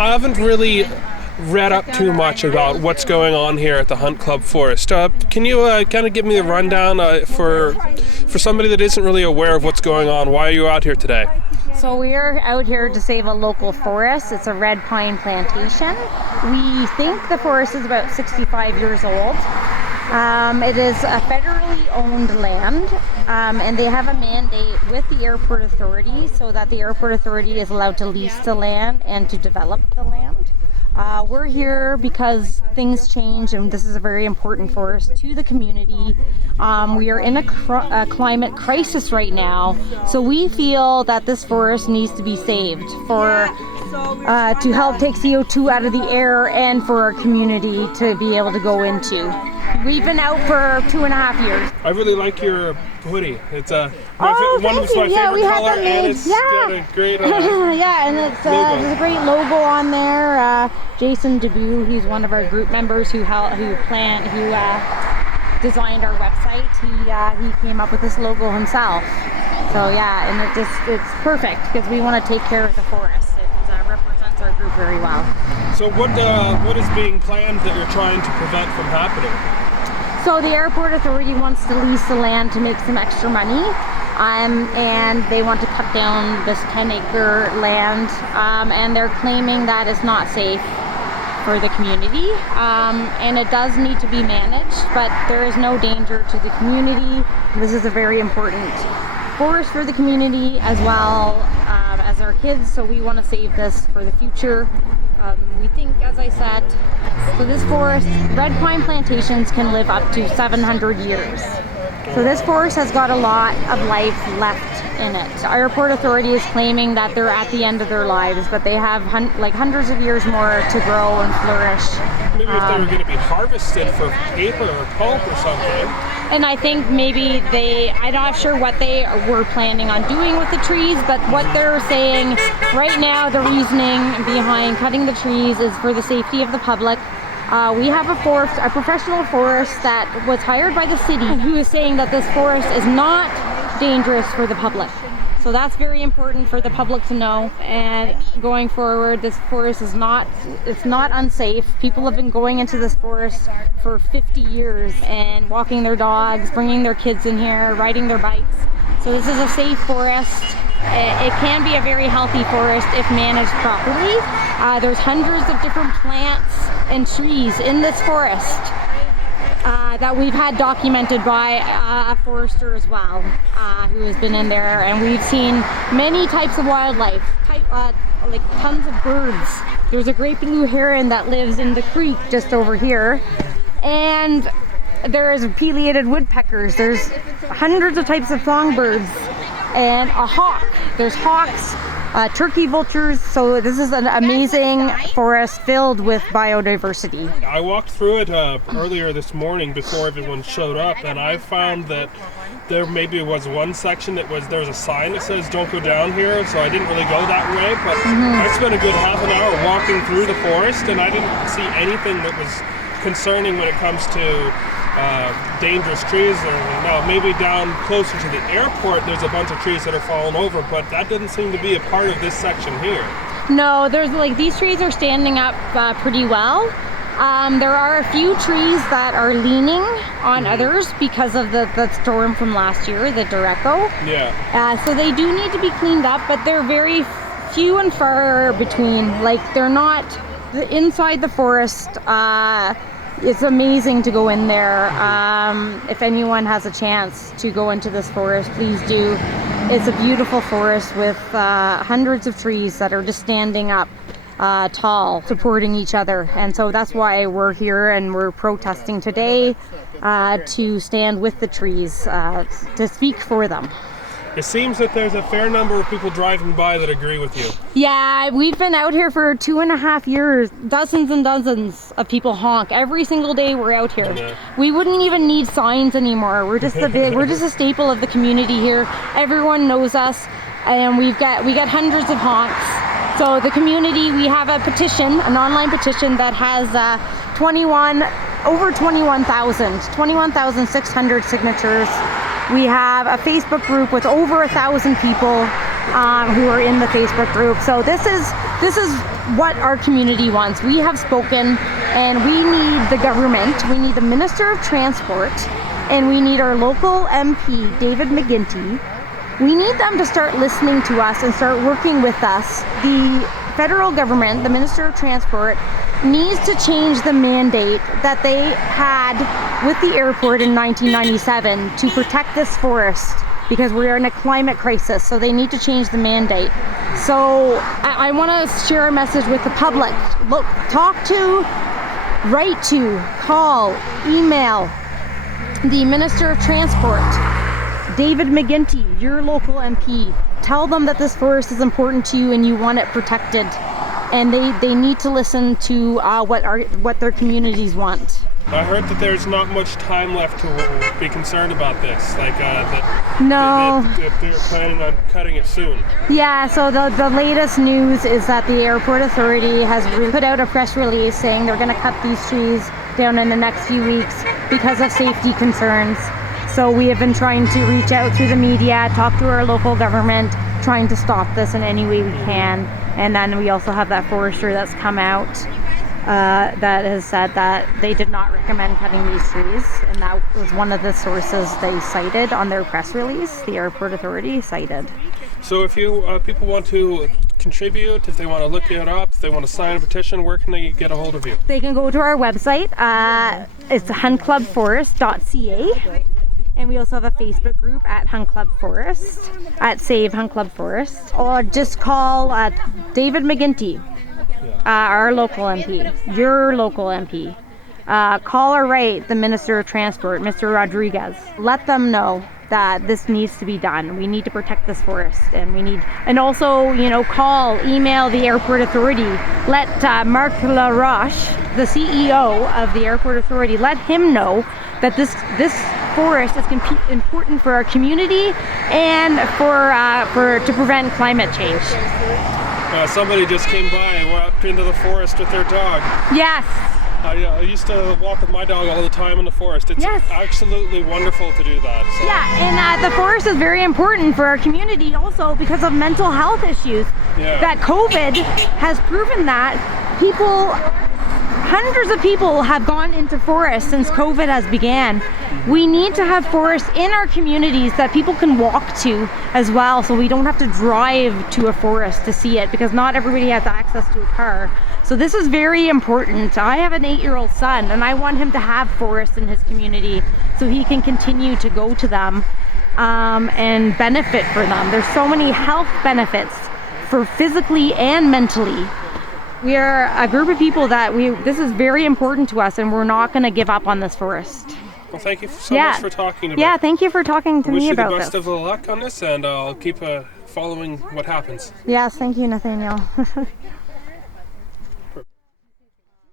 I haven't really read up too much about what's going on here at the Hunt Club Forest. Can you kind of give me a rundown for somebody that isn't really aware of what's going on? Why are you out here today? So we're out here to save a local forest. It's a red pine plantation. We think the forest is about 65 years old. It is a federally owned land, and they have a mandate with the Airport Authority so that the Airport Authority is allowed to lease the land and to develop the land. We're here because things change, and this is a very important forest to the community. We are in a climate crisis right now, so we feel that this forest needs to be saved to help take CO2 out of the air and for our community to be able to go into. We've been out for 2.5 years. I really like your hoodie. It's one of my favorite color, and it's got a great yeah, and there's a great logo on there. Jason Debut, he's one of our group members who designed our website. He came up with this logo himself. So yeah, and it's perfect because we want to take care of the forest. It represents our group very well. So what is being planned that you're trying to prevent from happening? So the Airport Authority wants to lease the land to make some extra money, and they want to cut down this 10-acre land, and they're claiming that it's not safe for the community, and it does need to be managed, but there is no danger to the community. This is a very important forest for the community as well as our kids, so we want to save this for the future. We think, as I said, so this forest, red pine plantations can live up to 700 years. So this forest has got a lot of life left in it. The Airport Authority is claiming that they're at the end of their lives, but they have hundreds of years more to grow and flourish. Maybe if they were going to be harvested for paper or pulp or something. And I think maybe I'm not sure what they were planning on doing with the trees, but what they're saying right now, the reasoning behind cutting the trees is for the safety of the public. We have a professional forest that was hired by the city who is saying that this forest is not dangerous for the public. So that's very important for the public to know. And going forward, this forest is not unsafe. People have been going into this forest for 50 years and walking their dogs, bringing their kids in here, riding their bikes. So this is a safe forest. It can be a very healthy forest if managed properly. There's hundreds of different plants and trees in this forest that we've had documented by a forester as well, who has been in there, and we've seen many types of wildlife, like tons of birds. There's a great blue heron that lives in the creek just over here, and there's pileated woodpeckers. There's hundreds of types of songbirds, and a hawk. There's hawks, turkey vultures. So this is an amazing forest filled with biodiversity. I walked through it earlier this morning before everyone showed up, and I found that there maybe was one section there was a sign that says don't go down here, so I didn't really go that way, but I spent a good half an hour walking through the forest, and I didn't see anything that was concerning when it comes to dangerous trees. Now maybe down closer to the airport there's a bunch of trees that are falling over, but that doesn't seem to be a part of this section here. No, there's these trees are standing up pretty well. There are a few trees that are leaning on others because of the storm from last year, the Derecho. Yeah. So they do need to be cleaned up, but they're very few and far between. They're not inside the forest. It's amazing to go in there. If anyone has a chance to go into this forest, please do. It's a beautiful forest with hundreds of trees that are just standing up tall, supporting each other. And so that's why we're here and we're protesting today to stand with the trees, to speak for them. It seems that there's a fair number of people driving by that agree with you. Yeah, we've been out here for 2.5 years. Dozens and dozens of people honk every single day we're out here. Yeah. We wouldn't even need signs anymore. We're just we're just a staple of the community here. Everyone knows us, and we got hundreds of honks. So the community, we have a petition, an online petition that has over 21,600 signatures. We have a Facebook group with over 1,000 people who are in the Facebook group. So this is what our community wants. We have spoken, and we need the government, we need the Minister of Transport, and we need our local MP, David McGuinty. We need them to start listening to us and start working with us. The federal government, the Minister of Transport, needs to change the mandate that they had with the airport in 1997 to protect this forest, because we are in a climate crisis, so they need to change the mandate. So I want to share a message with the public. Look, talk to, write to, call, email the Minister of Transport, David McGuinty, your local MP. Tell them that this forest is important to you and you want it protected. And they need to listen to what their communities want. I heard that there's not much time left to be concerned about this. Like no, they're planning on cutting it soon. Yeah. So the latest news is that the Airport Authority has put out a press release saying they're going to cut these trees down in the next few weeks because of safety concerns. So we have been trying to reach out through the media, talk to our local government, trying to stop this in any way we can. And then we also have that forester that's come out that has said that they did not recommend cutting these trees, and that was one of the sources they cited on their press release. The Airport Authority cited. So if you people want to contribute, if they want to look it up, if they want to sign a petition, where can they get a hold of you? They can go to our website. It's hunclubforest.ca. And we also have a Facebook group at Hun Club Forest, at Save Hun Club Forest. Or just call David McGuinty, our local MP, your local MP. Call or write the Minister of Transport, Mr. Rodriguez. Let them know that this needs to be done. We need to protect this forest, and also, call, email the Airport Authority. Let Mark Laroche, the CEO of the Airport Authority, let him know that this forest is important for our community and to prevent climate change. Somebody just came by and walked into the forest with their dog. Yes. I used to walk with my dog all the time in the forest. It's absolutely wonderful to do that. So. Yeah, and the forest is very important for our community also because of mental health issues. Yeah. That COVID has proven that hundreds of people have gone into forests since COVID has began. We need to have forests in our communities that people can walk to as well, so we don't have to drive to a forest to see it, because not everybody has access to a car. So this is very important. I have an 8-year-old son, and I want him to have forests in his community so he can continue to go to them and benefit for them. There's so many health benefits for physically and mentally. We are a group of people that this is very important to us, and we're not going to give up on this forest. Well, thank you so much for talking to me. Yeah, thank you for talking to me about this. Wish you the best of the luck on this, and I'll keep following what happens. Yes, thank you, Nathaniel.